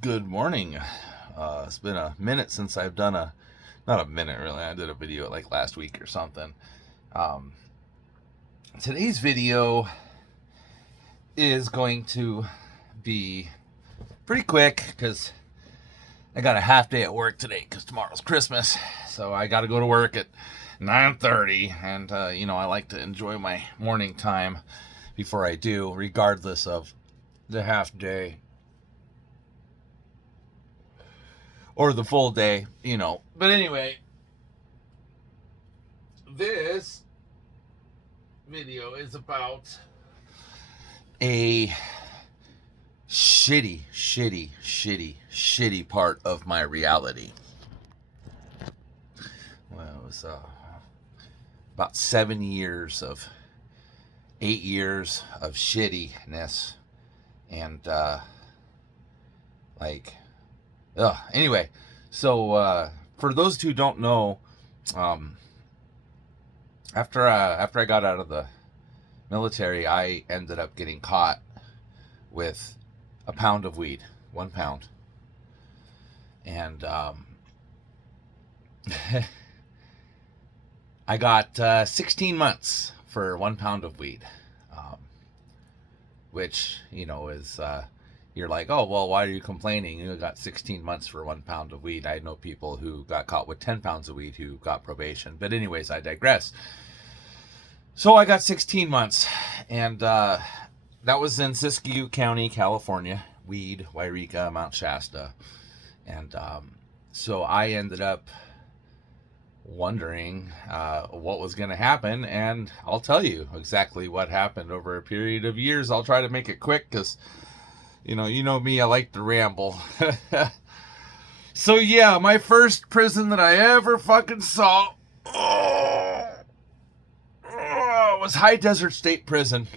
Good morning. It's been a minute since I've done not a minute really. I did a video like last week or something. Um, Today's video is going to be pretty quick because I got a half day at work today because tomorrow's Christmas. So I got to go to work at 9:30, and I like to enjoy my morning time before I do, regardless of the half day or the full day. But anyway, this video is about a shitty part of my reality. Well, it was about 8 years of shittiness, and anyway, so for those who don't know, after I got out of the military, I ended up getting caught with a pound of weed, 1 pound, and I got 16 months for 1 pound of weed, which is you're like, oh, well, why are you complaining? You got 16 months for 1 pound of weed. I know people who got caught with 10 pounds of weed who got probation. But anyways, I digress. So I got 16 months, and that was in Siskiyou County, California. Weed, Wairika, Mount Shasta. And so I ended up wondering what was going to happen, and I'll tell you exactly what happened over a period of years. I'll try to make it quick because you know me, I like to ramble. So yeah, my first prison that I ever fucking saw was High Desert State Prison,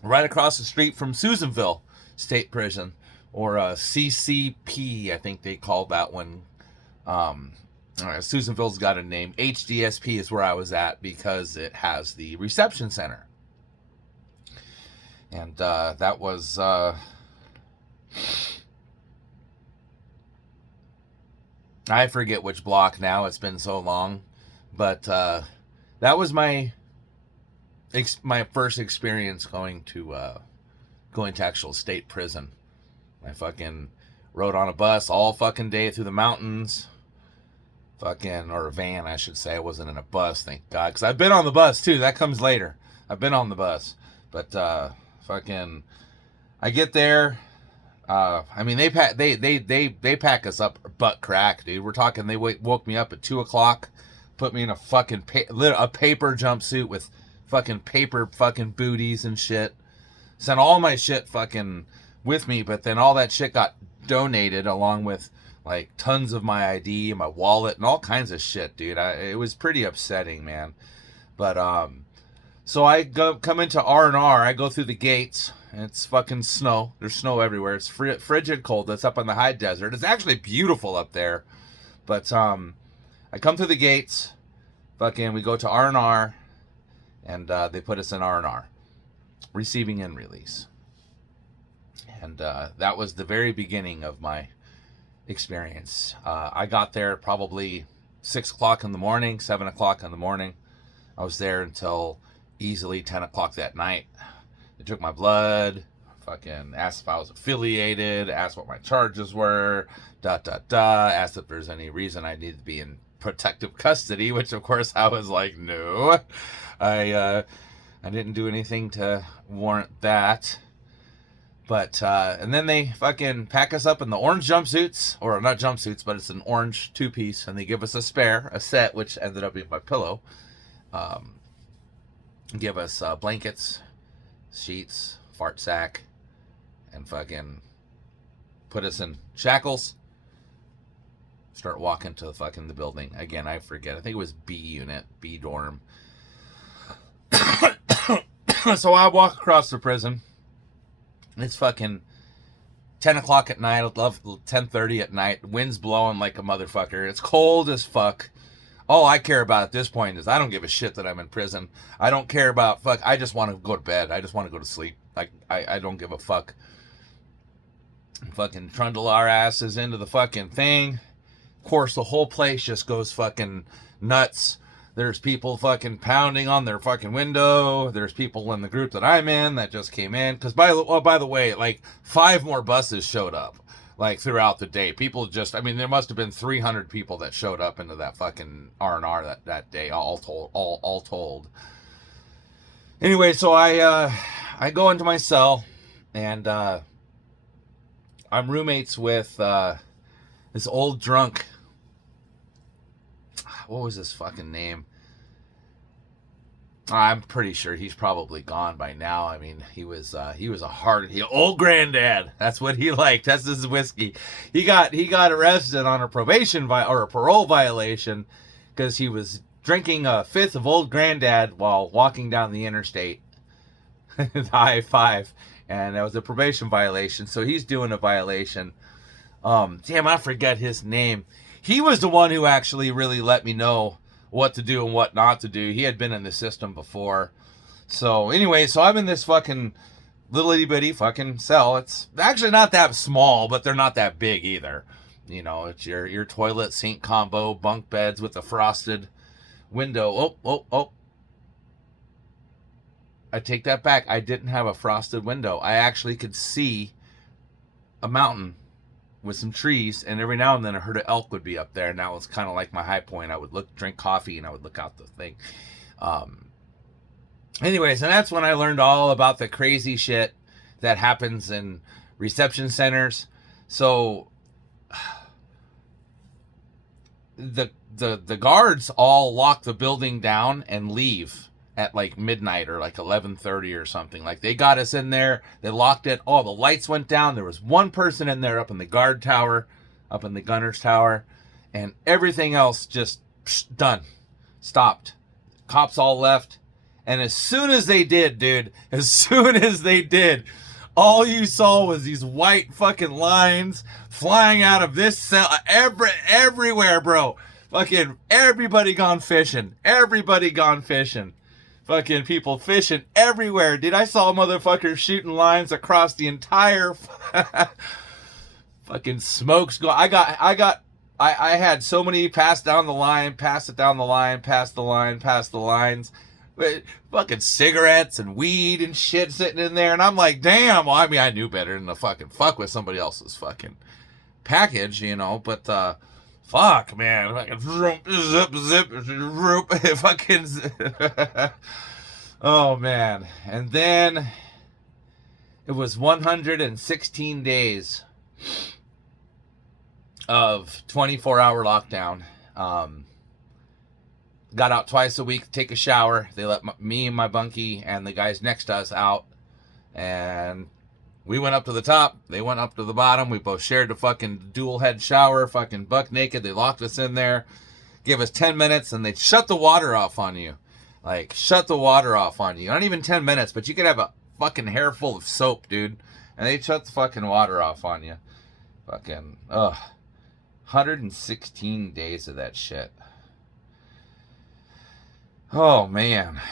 right across the street from Susanville State Prison, or CCP, I think they called that one. Susanville's got a name. HDSP is where I was at because it has the reception center. And that was I forget which block now. It's been so long, but that was my first experience going to actual state prison. I fucking rode on a bus all fucking day through the mountains. Or a van, I should say. I wasn't in a bus, thank God, because I've been on the bus too. That comes later. I've been on the bus, but I get there. They pack us up butt crack, dude. We're talking. They woke me up at 2:00, put me in a fucking a paper jumpsuit with fucking paper fucking booties and shit. Sent all my shit fucking with me, but then all that shit got donated along with like tons of my ID and my wallet and all kinds of shit, dude. It was pretty upsetting, man. But so I come into R&R. I go through the gates. And it's fucking snow. There's snow everywhere. It's frigid cold. That's up on the high desert. It's actually beautiful up there. But I come through the gates. We go to R&R. And they put us in R&R. Receiving and release. And that was the very beginning of my experience. I got there probably 6:00 in the morning, 7:00 in the morning. I was there until easily 10:00 that night. They took my blood, fucking asked if I was affiliated, asked what my charges were, asked if there's any reason I needed to be in protective custody, which of course I was like, no. I didn't do anything to warrant that. But, and then they fucking pack us up in the orange jumpsuits, or not jumpsuits, but it's an orange 2-piece, and they give us a set, which ended up being my pillow. Give us blankets, sheets, fart sack, and fucking put us in shackles. Start walking to the building. Again, I forget. I think it was B unit, B dorm. So I walk across the prison. It's fucking 10:00 at night. I love 10:30 at night. Wind's blowing like a motherfucker. It's cold as fuck. All I care about at this point is I don't give a shit that I'm in prison. I don't care about I just want to go to bed. I just want to go to sleep. Like I don't give a fuck. Fucking trundle our asses into the fucking thing. Of course, the whole place just goes fucking nuts. There's people fucking pounding on their fucking window. There's people in the group that I'm in that just came in. Because by the way, like 5 more buses showed up, like throughout the day. People just, I mean, there must have been 300 people that showed up into that fucking R&R that day, all told. Anyway, so I go into my cell, and I'm roommates with this old drunk. What was his fucking name? I'm pretty sure he's probably gone by now. I mean, he was a old granddad. That's what he liked. That's his whiskey. He got arrested on a or a parole violation because he was drinking a fifth of old granddad while walking down the interstate, the I-5, and that was a probation violation. So he's doing a violation. Damn, I forget his name. He was the one who actually really let me know what to do and what not to do. He had been in the system before. So anyway, so I'm in this fucking little itty bitty fucking cell. It's actually not that small, but they're not that big either. You know, it's your toilet sink combo, bunk beds with a frosted window. Oh. I take that back. I didn't have a frosted window. I actually could see a mountain with some trees, and every now and then a herd of elk would be up there, and that was kind of like my high point. I would drink coffee, and I would look out the thing. Anyways, and that's when I learned all about the crazy shit that happens in reception centers. So the guards all lock the building down and leave at like midnight or like 11:30 or something. Like, they got us in there, they locked it, all the lights went down, there was one person in there up in the guard tower, up in the gunner's tower, and everything else just done, stopped. Cops all left, and as soon as they did, dude, all you saw was these white fucking lines flying out of this cell everywhere, bro. Fucking everybody gone fishing. Fucking people fishing everywhere, dude. I saw motherfuckers shooting lines across the entire fucking smokes go. I had so many pass down the line, pass it down the line, pass the lines. Fucking cigarettes and weed and shit sitting in there, and I'm like, damn. Well, I mean, I knew better than to fucking fuck with somebody else's fucking package, you know, but fuck, man. Fucking oh, man. And then it was 116 days of 24-hour lockdown. Got out twice a week to take a shower. They let me and my bunkie and the guys next to us out. And we went up to the top. They went up to the bottom. We both shared the fucking dual head shower, fucking buck naked. They locked us in there, gave us 10 minutes, and they shut the water off on you. Like, shut the water off on you. Not even 10 minutes, but you could have a fucking hair full of soap, dude. And they shut the fucking water off on you. Fucking, 116 days of that shit. Oh, man.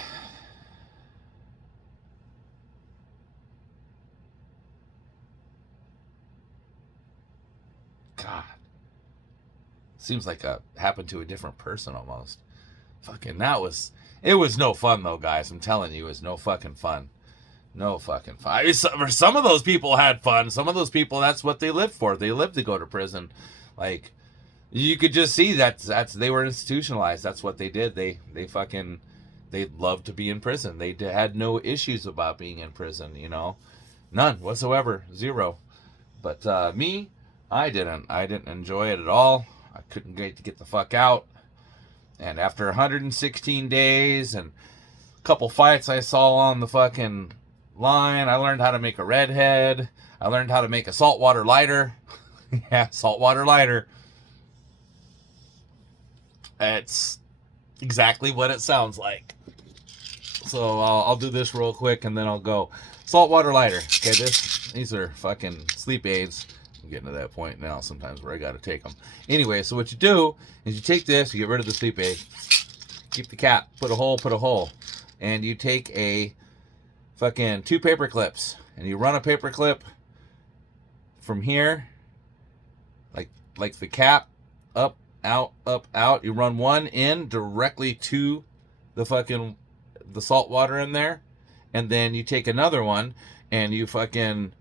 God. Seems like happened to a different person almost. Fucking, it was no fun though, guys. I'm telling you, it was no fucking fun. No fucking fun. I mean, some of those people had fun. Some of those people, that's what they lived for. They lived to go to prison. Like, you could just see that's they were institutionalized. That's what they did. They loved to be in prison. They had no issues about being in prison, you know. None whatsoever. Zero. But me, I didn't enjoy it at all. I couldn't wait to get the fuck out. And after 116 days and a couple fights I saw on the fucking line, I learned how to make a redhead. I learned how to make a saltwater lighter. Yeah, saltwater lighter. It's exactly what it sounds like. So I'll do this real quick and then I'll go. Saltwater lighter. Okay, these are fucking sleep aids. I'm getting to that point now sometimes where I gotta take them. Anyway, so what you do is you take this, you get rid of the sleep aid, keep the cap, put a hole, and you take a fucking 2 paper clips and you run a paper clip from here, like the cap, up, out. You run one in directly to the salt water in there, and then you take another one and you fucking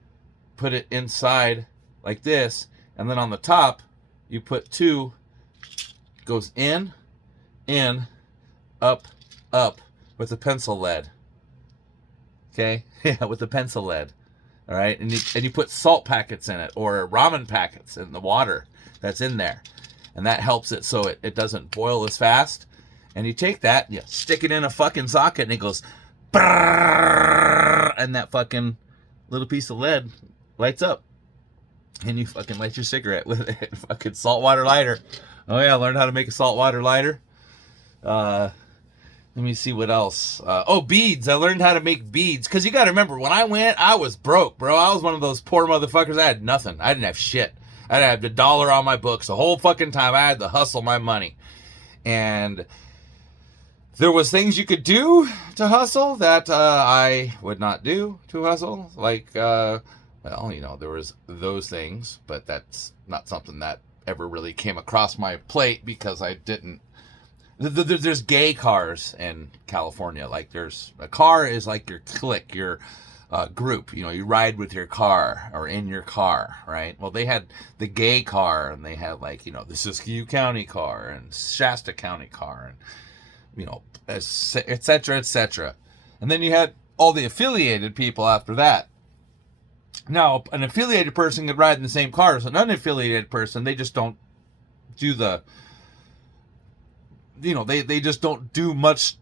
put it inside like this, and then on the top you put two, goes in, up with a pencil lead. Okay? Yeah, with the pencil lead. All right? And you put salt packets in it, or ramen packets in the water that's in there. And that helps it so it doesn't boil as fast. And you take that, you stick it in a fucking socket, and it goes, and that fucking little piece of lead lights up. And you fucking light your cigarette with it. Fucking saltwater lighter. Oh yeah, I learned how to make a saltwater lighter. Let me see what else. Beads. I learned how to make beads. Because you got to remember, when I went, I was broke, bro. I was one of those poor motherfuckers. I had nothing. I didn't have shit. I didn't have $1 on my books the whole fucking time. I had to hustle my money. And there was things you could do to hustle that I would not do to hustle. Like, there was those things. But that's not something that ever really came across my plate because I didn't. There's gay cars in California. Like, there's a car is like your clique, your group. You ride with your car or in your car, right? Well, they had the gay car, and they had the Siskiyou County car and Shasta County car, and et cetera, et cetera. And then you had all the affiliated people after that. Now, an affiliated person could ride in the same car as an unaffiliated person. They just don't do they just don't do much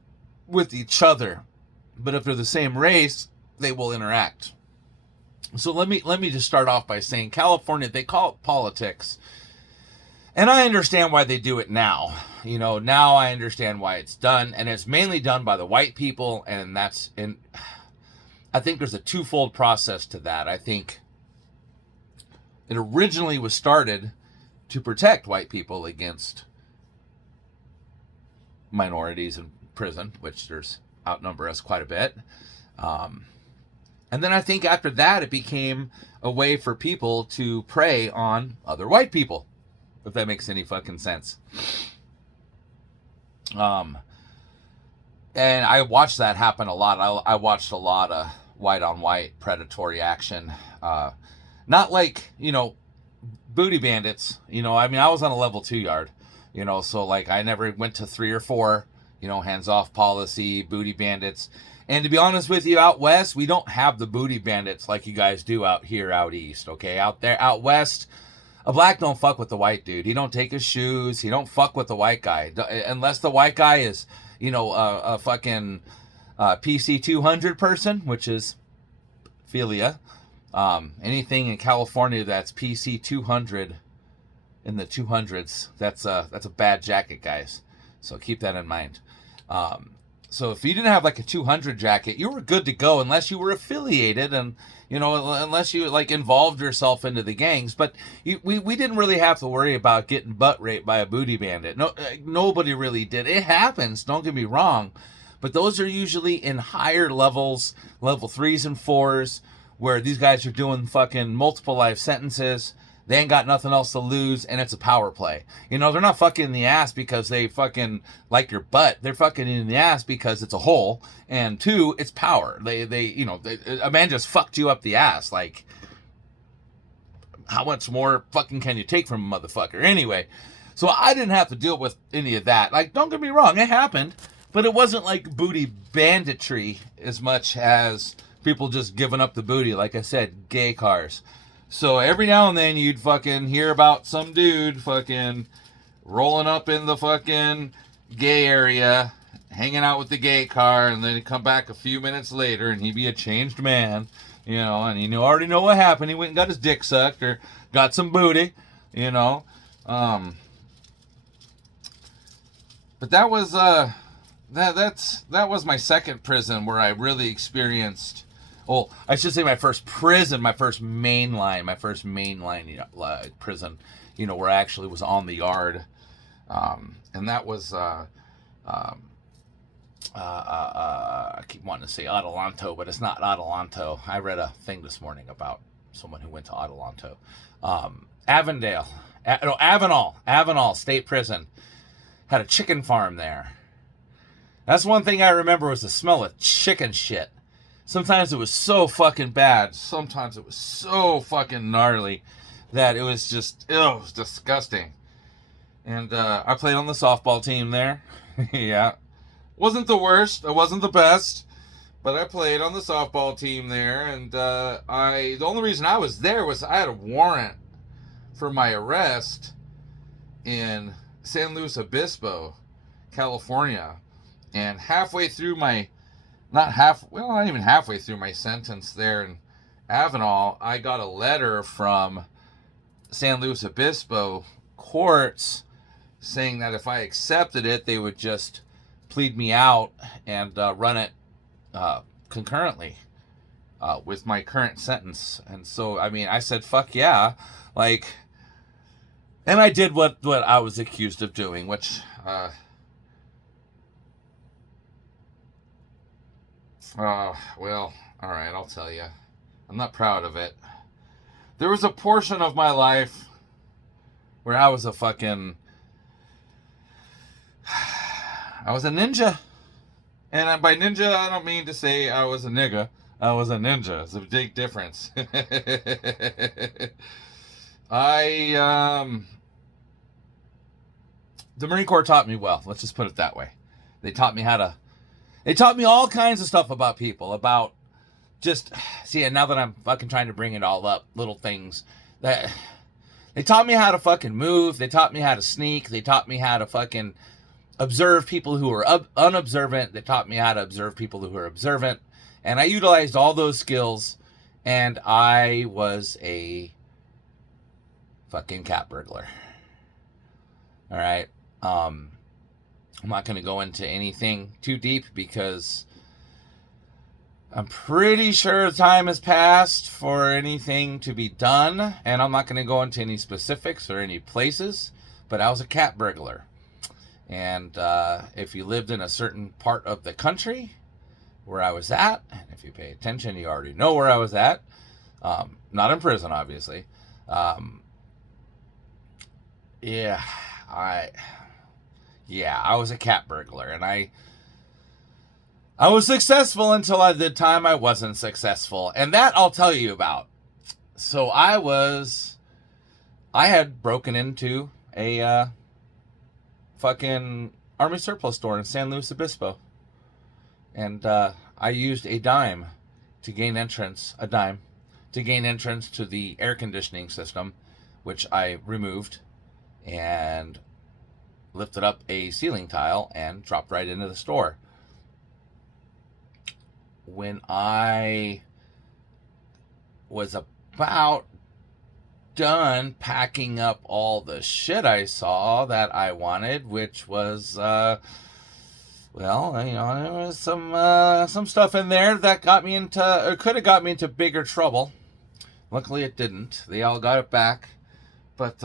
with each other. But if they're the same race, they will interact. So let me just start off by saying California, they call it politics. And I understand why they do it now. Now I understand why it's done. And it's mainly done by the white people. And I think there's a twofold process to that. I think it originally was started to protect white people against minorities in prison, which outnumber us quite a bit. And then I think after that, it became a way for people to prey on other white people, if that makes any fucking sense. And I watched that happen a lot. I watched a lot of white on white predatory action. Not like, booty bandits. I was on a level 2 yard. So I never went to 3 or 4, hands off policy, booty bandits. And to be honest with you, out west, we don't have the booty bandits like you guys do out here, out east, okay? Out west, a black don't fuck with the white dude. He don't take his shoes. He don't fuck with the white guy. Unless the white guy is, a fucking PC 200 person, which is philia. Anything in California that's PC 200 in the 200s, that's a bad jacket, guys. So keep that in mind. So if you didn't have a 200 jacket, you were good to go unless you were affiliated and, unless you involved yourself into the gangs. But we didn't really have to worry about getting butt raped by a booty bandit. No, nobody really did. It happens, don't get me wrong. But those are usually in higher levels, level 3s and 4s, where these guys are doing fucking multiple life sentences. They ain't got nothing else to lose, and it's a power play. They're not fucking in the ass because they fucking like your butt. They're fucking in the ass because it's a hole, and 2, it's power. A man just fucked you up the ass. How much more fucking can you take from a motherfucker? Anyway, so I didn't have to deal with any of that. Don't get me wrong, it happened, but it wasn't like booty banditry as much as people just giving up the booty. Like I said, gay cars. So every now and then you'd fucking hear about some dude fucking rolling up in the fucking gay area, hanging out with the gay car, and then he'd come back a few minutes later and he'd be a changed man, and you already know what happened. He went and got his dick sucked or got some booty, But that was that was my second prison where I really experienced. Well, I should say my first prison, my first mainline prison, where I actually was on the yard. And that was, I keep wanting to say Adelanto, but it's not Adelanto. I read a thing this morning about someone who went to Adelanto. Avenal State Prison had a chicken farm there. That's one thing I remember was the smell of chicken shit. Sometimes it was so fucking bad. Sometimes it was so fucking gnarly that it was just, it was disgusting. And I played on the softball team there. Yeah. Wasn't the worst. I wasn't the best. But I played on the softball team there. And the only reason I was there was I had a warrant for my arrest in San Luis Obispo, California. And halfway through my, not even halfway through my sentence there in Avenal, I got a letter from San Luis Obispo courts saying that if I accepted it, they would just plead me out and run it concurrently with my current sentence. And so, I mean, I said, fuck yeah. Like, and I did what I was accused of doing, which, well, all right, I'll tell you. I'm not proud of it. There was a portion of my life where I was a ninja. And by ninja, I don't mean to say I was a nigga. I was a ninja. It's a big difference. The Marine Corps taught me well. Let's just put it that way. They taught me all kinds of stuff about people, about just, see, and now that I'm fucking trying to bring it all up, little things that, they taught me how to fucking move. They taught me how to sneak. They taught me how to fucking observe people who are unobservant. They taught me how to observe people who are observant. And I utilized all those skills, and I was a fucking cat burglar. All right. I'm not going to go into anything too deep because I'm pretty sure time has passed for anything to be done, and I'm not going to go into any specifics or any places, but I was a cat burglar. And if you lived in a certain part of the country where I was at, and if you pay attention, you already know where I was at. Not in prison, obviously. I was a cat burglar, and I was successful until the time I wasn't successful, and that I'll tell you about. So I had broken into a fucking Army surplus store in San Luis Obispo, and I used a dime to gain entrance to the air conditioning system, which I removed and lifted up a ceiling tile and dropped right into the store. When I was about done packing up all the shit I saw that I wanted, which was, there was some stuff in there that could have got me into bigger trouble. Luckily it didn't. They all got it back. But,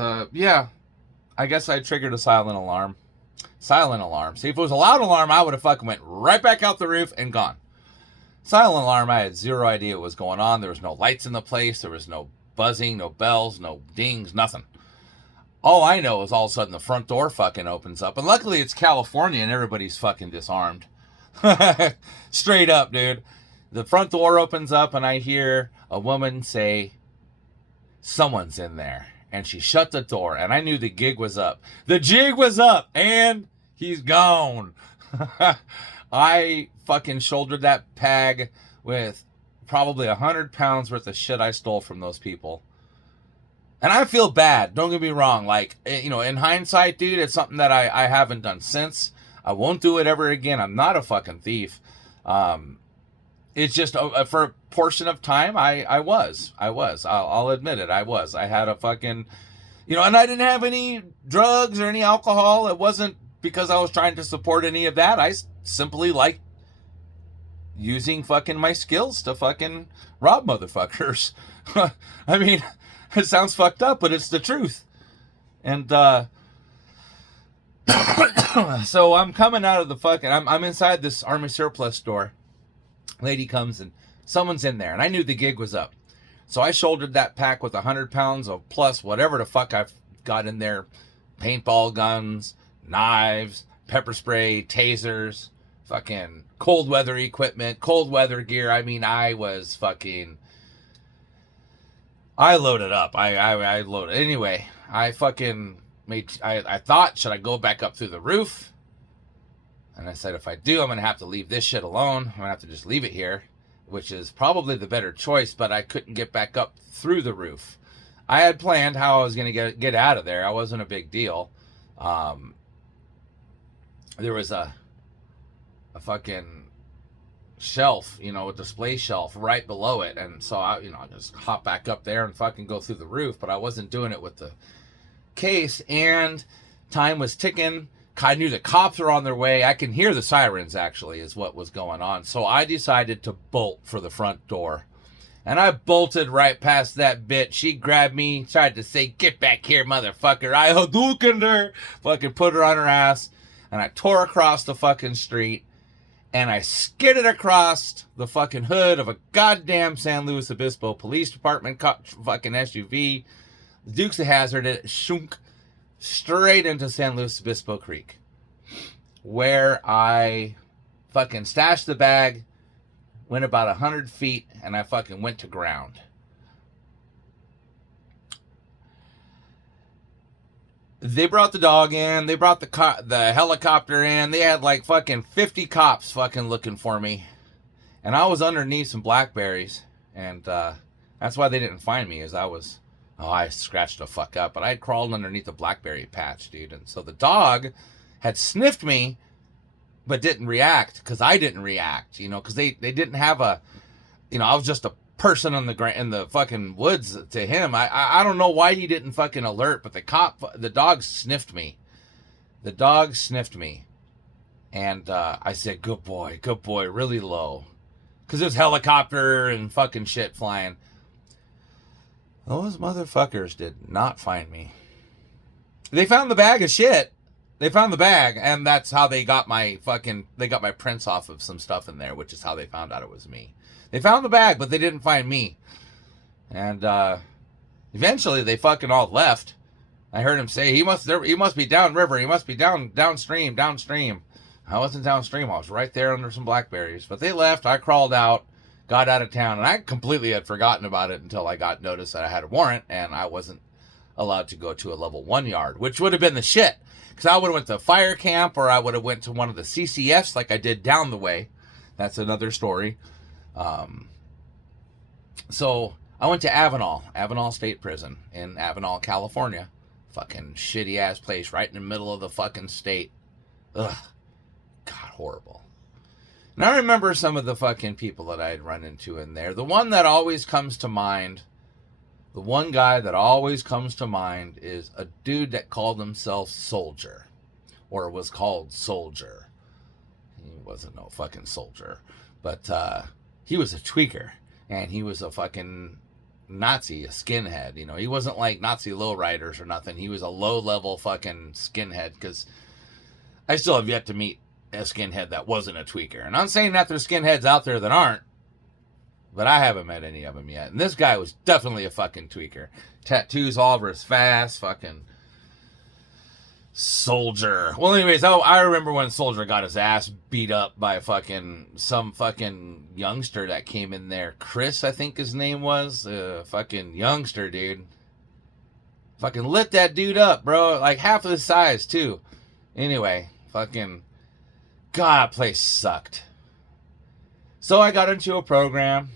I guess I triggered a silent alarm. See, if it was a loud alarm, I would have fucking went right back out the roof and gone. Silent alarm, I had zero idea what was going on. There was no lights in the place. There was no buzzing, no bells, no dings, nothing. All I know is all of a sudden the front door fucking opens up. And luckily it's California and everybody's fucking disarmed. Straight up, dude. The front door opens up and I hear a woman say, "Someone's in there." And she shut the door, and I knew the gig was up. The jig was up, and he's gone. I fucking shouldered that pag with probably 100 pounds worth of shit I stole from those people. And I feel bad. Don't get me wrong. Like, in hindsight, dude, it's something that I haven't done since. I won't do it ever again. I'm not a fucking thief. It's just for a portion of time, I was. I'll admit it. I was. I had a fucking, and I didn't have any drugs or any alcohol. It wasn't because I was trying to support any of that. I simply liked using fucking my skills to fucking rob motherfuckers. I mean, it sounds fucked up, but it's the truth. And, so I'm coming out of the fucking, I'm inside this Army surplus store. Lady comes and someone's in there, and I knew the gig was up. So I shouldered that pack with 100 pounds of plus whatever the fuck I've got in there. Paintball guns, knives, pepper spray, tasers, fucking cold weather equipment, cold weather gear. I mean, I loaded up. I loaded. Anyway, I thought, should I go back up through the roof? And I said, if I do, I'm going to have to leave this shit alone. I'm going to have to just leave it here, which is probably the better choice, but I couldn't get back up through the roof. I had planned how I was going to get out of there. I wasn't a big deal. There was a fucking shelf, a display shelf right below it. And so I just hop back up there and fucking go through the roof, but I wasn't doing it with the case, and time was ticking. I knew the cops were on their way. I can hear the sirens, actually, is what was going on. So I decided to bolt for the front door. And I bolted right past that bitch. She grabbed me, tried to say, get back here, motherfucker. I Hadoukened her. Fucking put her on her ass. And I tore across the fucking street. And I skidded across the fucking hood of a goddamn San Luis Obispo Police Department fucking SUV. The Dukes of Hazzard, it shunk straight into San Luis Obispo Creek, where I fucking stashed the bag, went about 100 feet, and I fucking went to ground. They brought the dog in. They brought the helicopter in. They had like fucking 50 cops fucking looking for me. And I was underneath some blackberries. And that's why they didn't find me, as I scratched the fuck up. But I had crawled underneath the blackberry patch, dude. And so the dog had sniffed me, but didn't react, because I didn't react, because they didn't have I was just a person in the fucking woods to him. I don't know why he didn't fucking alert, but the dog sniffed me. The dog sniffed me. And I said, good boy, really low. Because there's helicopter and fucking shit flying. Those motherfuckers did not find me. They found the bag of shit. They found the bag, and that's how they got my prints off of some stuff in there, which is how they found out it was me. They found the bag, but they didn't find me. And eventually they fucking all left. I heard him say, he must be downriver. He must be downstream. I wasn't downstream. I was right there under some blackberries. But they left. I crawled out, got out of town, and I completely had forgotten about it until I got notice that I had a warrant, and I wasn't allowed to go to a level 1 yard, which would have been the shit. Because I would have went to fire camp, or I would have went to one of the CCFs like I did down the way. That's another story. So I went to Avenal State Prison in Avenal, California. Fucking shitty ass place right in the middle of the fucking state. Ugh. God, horrible. And I remember some of the fucking people that I had run into in there. The one that always comes to mind, the one guy that always comes to mind is a dude that called himself Soldier. Or was called Soldier. He wasn't no fucking soldier. But, he was a tweaker, and he was a fucking Nazi, a skinhead. He wasn't like Nazi lowriders or nothing. He was a low-level fucking skinhead, because I still have yet to meet a skinhead that wasn't a tweaker. And I'm saying that there's skinheads out there that aren't, but I haven't met any of them yet. And this guy was definitely a fucking tweaker. Tattoos all over his face, fucking Soldier. Well, anyways, I remember when Soldier got his ass beat up by some fucking youngster that came in there. Chris, I think his name was. Fucking youngster, dude. Fucking lit that dude up, bro. Like half of the size, too. Anyway, fucking, God, that place sucked. So I got into a program.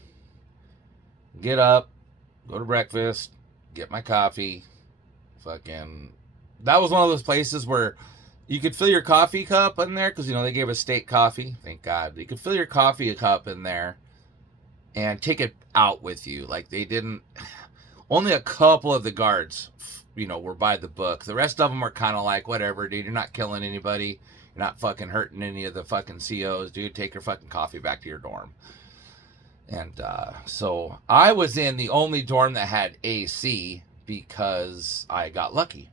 Get up, go to breakfast, get my coffee. Fucking, that was one of those places where you could fill your coffee cup in there, because, they gave us state coffee. Thank God. You could fill your coffee cup in there and take it out with you. Like, they didn't, only a couple of the guards, were by the book. The rest of them were kind of like, whatever, dude, you're not killing anybody. You're not fucking hurting any of the fucking COs, dude. Take your fucking coffee back to your dorm. And so I was in the only dorm that had AC because I got lucky.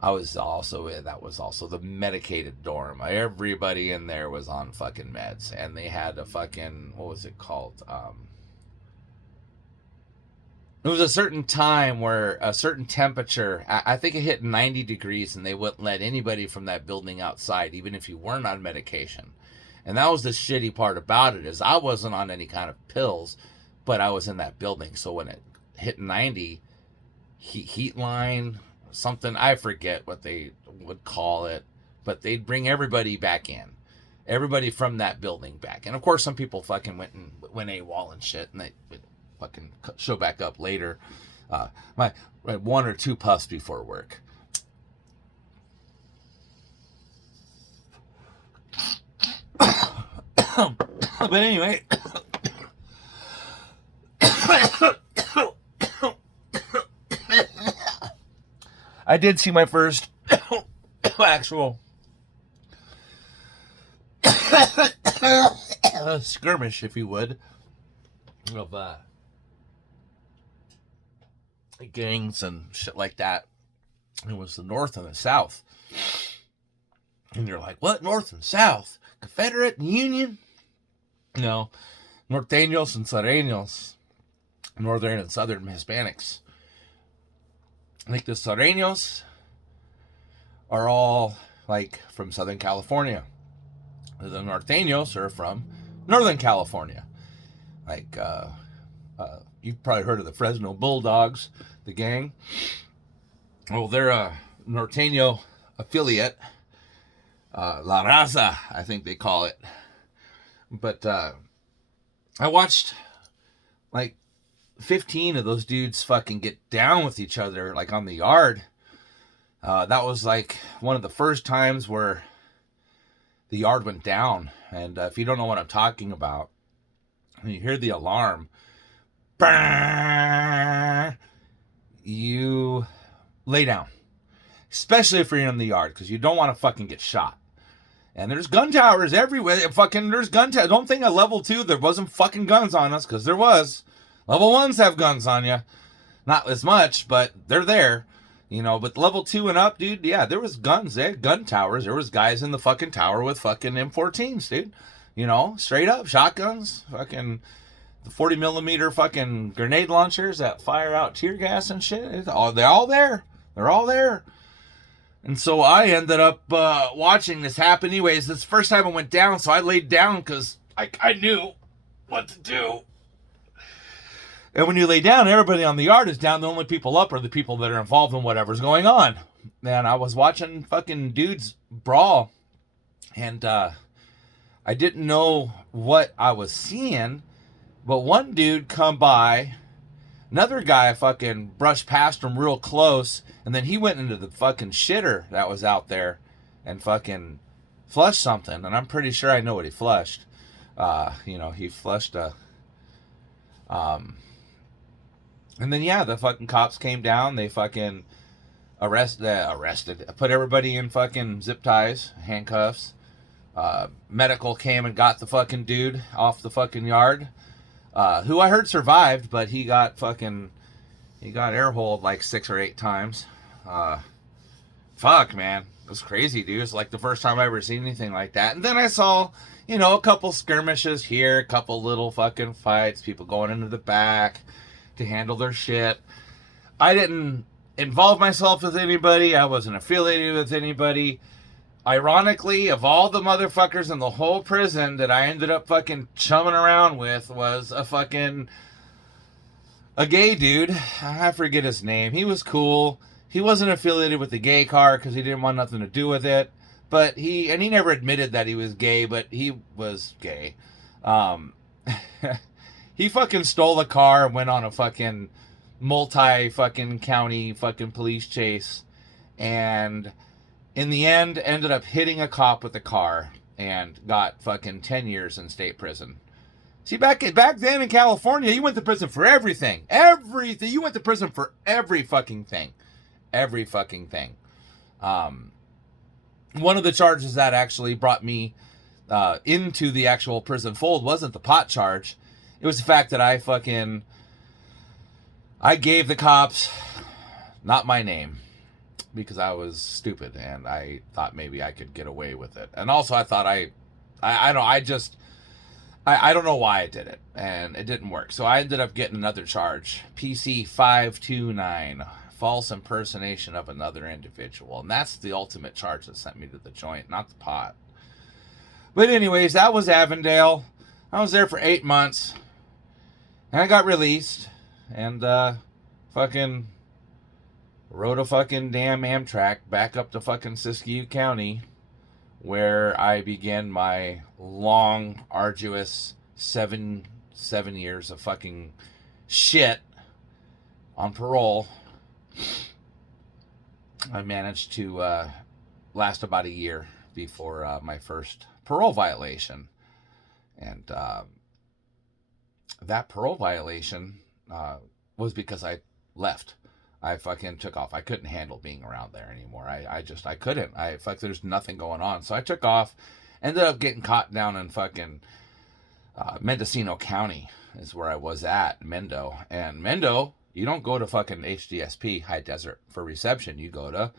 That was also the medicated dorm. Everybody in there was on fucking meds, and they had a fucking, what was it called? It was a certain time where a certain temperature, I think it hit 90 degrees, and they wouldn't let anybody from that building outside, even if you weren't on medication. And that was the shitty part about it, is I wasn't on any kind of pills, but I was in that building. So when it hit 90, heat line, something, I forget what they would call it, but they'd bring everybody back in. Everybody from that building back. And of course, some people fucking went AWOL and shit, and they would fucking show back up later. My 1 or 2 puffs before work. But anyway, I did see my first actual skirmish, if you would, of gangs and shit like that. It was the North and the South. And you're like, what? North and South? Confederate and Union? No. Norteños and Sureños. Northern and Southern Hispanics. Like the Sureños are all like from Southern California. The Norteños are from Northern California. Like, you've probably heard of the Fresno Bulldogs, the gang. Well, they're a Norteño affiliate. La Raza, I think they call it. But I watched like 15 of those dudes fucking get down with each other, like on the yard. That was like one of the first times where the yard went down. And if you don't know what I'm talking about, when you hear the alarm, you lay down. Especially if you're in the yard, because you don't want to fucking get shot. And there's gun towers everywhere. There's gun towers. Don't think at level 2 there wasn't fucking guns on us, because there was. Level 1s have guns on you. Not as much, but they're there. You know, but level 2 and up, dude, yeah, there was guns. They had gun towers. There was guys in the fucking tower with fucking M14s, dude. You know, straight up, shotguns, fucking 40 millimeter fucking grenade launchers that fire out tear gas and shit. They're all there. They're all there. And so I ended up watching this happen anyways. This first time I went down, so I laid down because I knew what to do. And when you lay down, everybody on the yard is down. The only people up are the people that are involved in whatever's going on. And I was watching fucking dudes brawl. And I didn't know what I was seeing. But one dude come by. Another guy fucking brushed past him real close. And then he went into the fucking shitter that was out there. And fucking flushed something. And I'm pretty sure I know what he flushed. He flushed a... And then, yeah, the fucking cops came down. They fucking arrested. Put everybody in fucking zip ties, handcuffs. Medical came and got the fucking dude off the fucking yard. Who I heard survived, but he got air-holed like 6 or 8 times. Fuck, man. It was crazy, dude. It's like the first time I ever seen anything like that. And then I saw, a couple skirmishes here, a couple little fucking fights, people going into the back to handle their shit. I didn't involve myself with anybody. I wasn't affiliated with anybody. Ironically, of all the motherfuckers in the whole prison that I ended up fucking chumming around with was a gay dude. I forget his name. He was cool. He wasn't affiliated with the gay car because he didn't want nothing to do with it. But he never admitted that he was gay, but he was gay. He fucking stole a car and went on a fucking multi-fucking county fucking police chase. And in the end, ended up hitting a cop with a car and got fucking 10 years in state prison. See, back then in California, you went to prison for everything. Everything. You went to prison for every fucking thing. Every fucking thing. One of the charges that actually brought me into the actual prison fold wasn't the pot charge. It was the fact that I gave the cops not my name because I was stupid and I thought maybe I could get away with it. And also I thought I I don't know why I did it, and it didn't work. So I ended up getting another charge, PC 529, false impersonation of another individual, and that's the ultimate charge that sent me to the joint, not the pot. But anyways, that was Avondale. I was there for 8 months, and I got released, and fucking rode a fucking damn Amtrak back up to fucking Siskiyou County, where I began my long, arduous seven years of fucking shit on parole. I managed to last about a year before my first parole violation. And that parole violation was because I left. I fucking took off. I couldn't handle being around there anymore. I couldn't. There's nothing going on. So I took off. Ended up getting caught down in fucking Mendocino County is where I was at, Mendo. And Mendo, you don't go to fucking HDSP, High Desert, for reception. You go to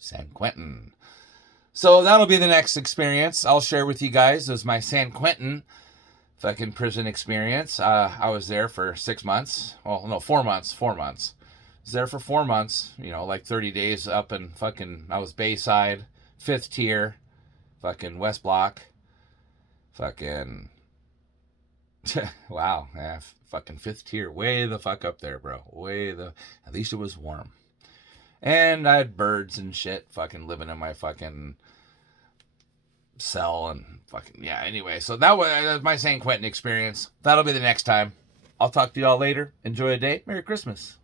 San Quentin. So that'll be the next experience I'll share with you guys. It was my San Quentin fucking prison experience. I was there for 6 months. Well, no, 4 months. 4 months. Was there for 4 months, like 30 days up in fucking, I was Bayside, 5th tier, fucking West Block, fucking, wow, yeah, fucking 5th tier, way the fuck up there, bro, at least it was warm. And I had birds and shit fucking living in my fucking cell and fucking, yeah, anyway, so that was my San Quentin experience. That'll be the next time. I'll talk to y'all later. Enjoy a day. Merry Christmas.